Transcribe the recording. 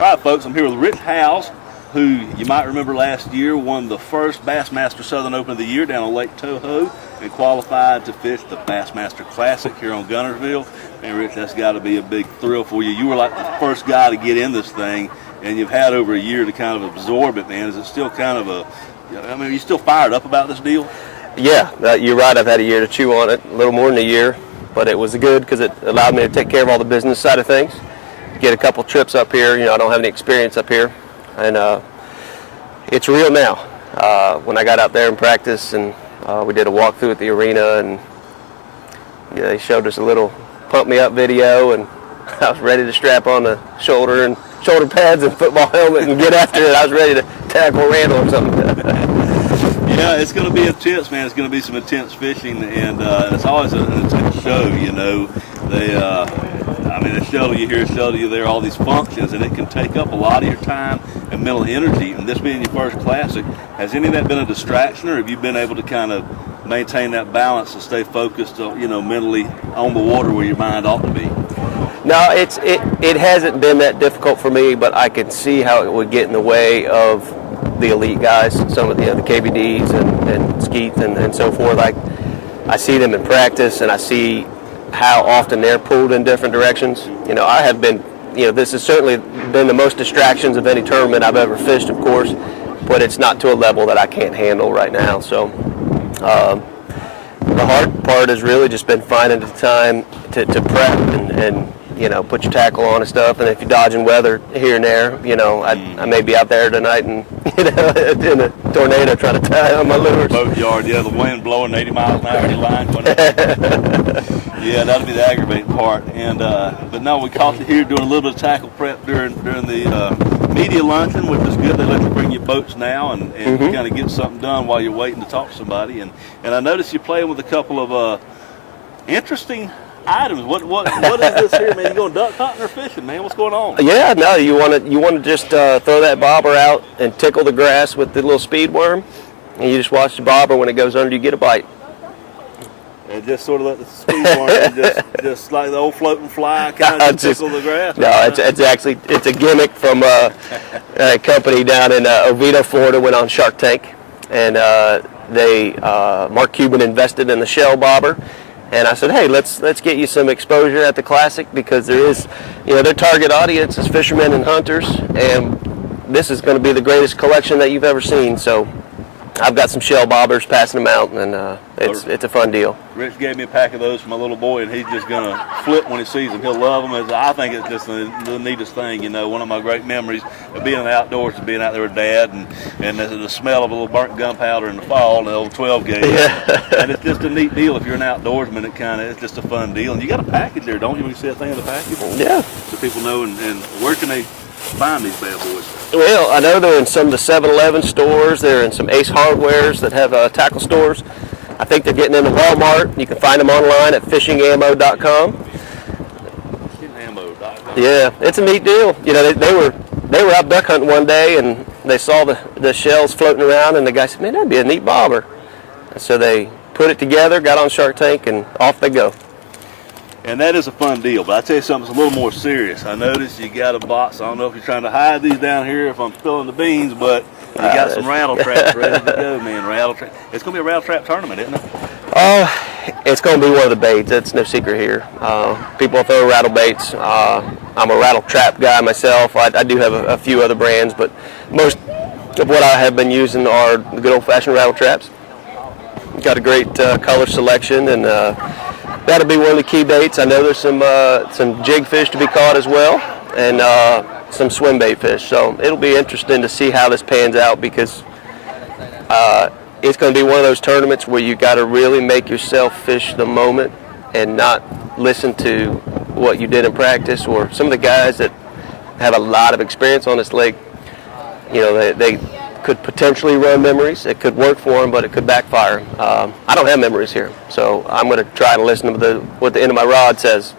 All right, folks, I'm here with Rich Howes, who you might remember last year won the first Bassmaster Southern Open of the year down on Lake Toho and qualified to fish the Bassmaster Classic here on Guntersville. And Rich, that's got to be a big thrill for you. You were like the first guy to get in this thing, and you've had over a year to kind of absorb it, man. Is it still kind of are you still fired up about this deal? Yeah, you're right. I've had a year to chew on it, a little more than a year, but it was good because it allowed me to take care of all the business side of things. Get a couple trips up here. I don't have any experience up here, and it's real now. When I got out there and practiced, and we did a walkthrough at the arena, and they showed us a little pump me up video, and I was ready to strap on the shoulder pads and football helmet and get after it. I was ready to tackle Randall or something. Yeah, it's going to be intense, man. It's going to be some intense fishing, and it's always an intense show. They shuttle you here, shuttle you there, all these functions, and it can take up a lot of your time and mental energy. And this being your first Classic, has any of that been a distraction, or have you been able to kind of maintain that balance and stay focused, mentally on the water where your mind ought to be? No, it hasn't been that difficult for me, but I can see how it would get in the way of the elite guys, some of the KBDs and Skeeth and so forth. I see them in practice, and I see how often they're pulled in different directions. I have been, this has certainly been the most distractions of any tournament I've ever fished, of course, but it's not to a level that I can't handle right now. So the hard part has really just been finding the time to prep and put your tackle on and stuff. And if you're dodging weather here and there, I may be out there tonight and, in a tornado trying to tie on my lures. Boat yard, the wind blowing 80 miles an hour in your line. Yeah, that'll be the aggravating part. And but no, we caught you here doing a little bit of tackle prep during the media luncheon, which is good. They let you bring your boats now and kind of get something done while you're waiting to talk to somebody. And I noticed you're playing with a couple of interesting items. What is this here, man? You going duck hunting or fishing, man? What's going on? Yeah, no, you want to just throw that bobber out and tickle the grass with the little speed worm, and you just watch the bobber. When it goes under, you get a bite. And just sort of let the speed worm just like the old floating fly kind of tickle the grass. No, it's a gimmick from a company down in Oviedo, Florida. Went on Shark Tank, and Mark Cuban invested in the shell bobber. And I said, hey, let's get you some exposure at the Classic, because there is, their target audience is fishermen and hunters, and this is going to be the greatest collection that you've ever seen. So I've got some shell bobbers, passing them out, and it's a fun deal. Rich gave me a pack of those for my little boy, and he's just going to flip when he sees them. He'll love them. I think it's just the neatest thing. One of my great memories of being in the outdoors is being out there with Dad, and the smell of a little burnt gunpowder in the fall, and the old 12 gauge. Yeah. And it's just a neat deal. If you're an outdoorsman, it's just a fun deal. And you got a package there, don't you, when you see that thing in the package? Yeah. So people know, and where can they find these bad boys? Well, I know they're in some of the 7-Eleven stores. They're in some Ace Hardwares that have tackle stores. I think they're getting into Walmart. You can find them online at fishingammo.com. Fishingammo.com. Yeah, it's a neat deal. They were out duck hunting one day, and they saw the shells floating around, and the guy said, man, that'd be a neat bobber. And so they put it together, got on Shark Tank, and off they go. And that is a fun deal, but I tell you something that's a little more serious. I noticed you got a box. I don't know if you're trying to hide these down here, if I'm spilling the beans, but you got some rattle traps ready to go, man. Rattle trap. It's going to be a rattle trap tournament, isn't it? It's going to be one of the baits. It's no secret here. People throw rattle baits. I'm a rattle trap guy myself. I do have a few other brands, but most of what I have been using are the good old-fashioned rattle traps. Got a great color selection, and that'll be one of the key baits. I know there's some jig fish to be caught as well, and some swim bait fish. So it'll be interesting to see how this pans out, because it's going to be one of those tournaments where you got to really make yourself fish the moment and not listen to what you did in practice. Or some of the guys that have a lot of experience on this lake, they could potentially run memories. It could work for them, but it could backfire. I don't have memories here, so I'm going to try to listen to what the end of my rod says.